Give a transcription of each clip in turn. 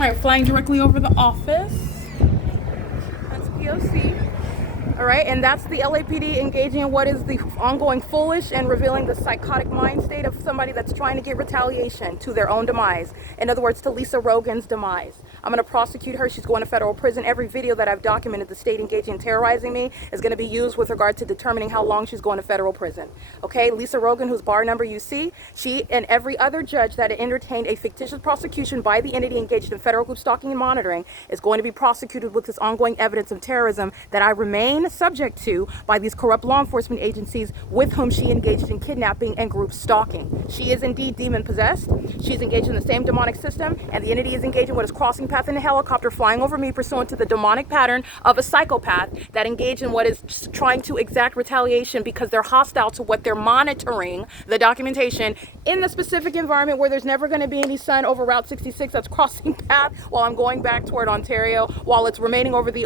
right, flying directly over the office. That's P.O.C. All right, and that's the LAPD engaging in what is the ongoing foolish and revealing the psychotic mind state of somebody that's trying to get retaliation to their own demise. In other words, to Lisa Rogan's demise. I'm going to prosecute her. She's going to federal prison. Every video that I've documented the state engaging in terrorizing me is going to be used with regard to determining how long she's going to federal prison. Okay, Lisa Rogan, whose bar number you see, she and every other judge that entertained a fictitious prosecution by the entity engaged in federal group stalking and monitoring is going to be prosecuted with this ongoing evidence of terrorism that I remain subject to by these corrupt law enforcement agencies with whom she engaged in kidnapping and group stalking. She is indeed demon possessed. She's engaged in the same demonic system, and the entity is engaged in what is crossing path in a helicopter flying over me pursuant to the demonic pattern of a psychopath that engaged in what is trying to exact retaliation because they're hostile to what they're monitoring, the documentation, in the specific environment where there's never going to be any sun over Route 66 that's crossing path while I'm going back toward Ontario, while it's remaining over the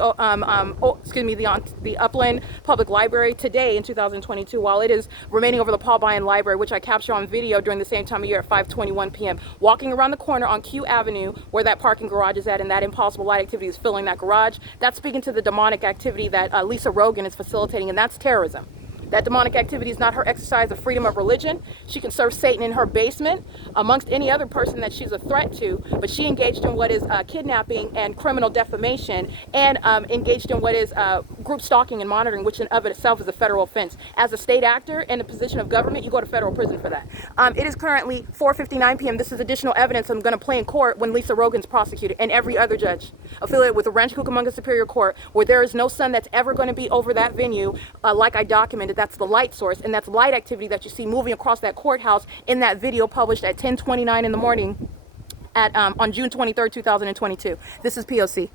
the Upland Public Library today in 2022, while it is remaining over the Paul Bryan Library, which I capture on video during the same time of year at 5:21 p.m. Walking around the corner on Q Avenue where that parking garage is at, and that impossible light activity is filling that garage. That's speaking to the demonic activity that Lisa Rogan is facilitating, and that's terrorism. That demonic activity is not her exercise of freedom of religion. She can serve Satan in her basement amongst any other person that she's a threat to, but she engaged in what is kidnapping and criminal defamation, and engaged in what is group stalking and monitoring, which in of itself is a federal offense. As a state actor in a position of government, you go to federal prison for that. It is currently 4:59 p.m. This is additional evidence I'm going to play in court when Lisa Rogan's prosecuted, and every other judge affiliated with the Rancho Cucamonga Superior Court, where there is no sun that's ever going to be over that venue, like I documented. That's the light source, and that's light activity that you see moving across that courthouse in that video published at 10:29 in the morning on June 23rd, 2022. This is P.O.C.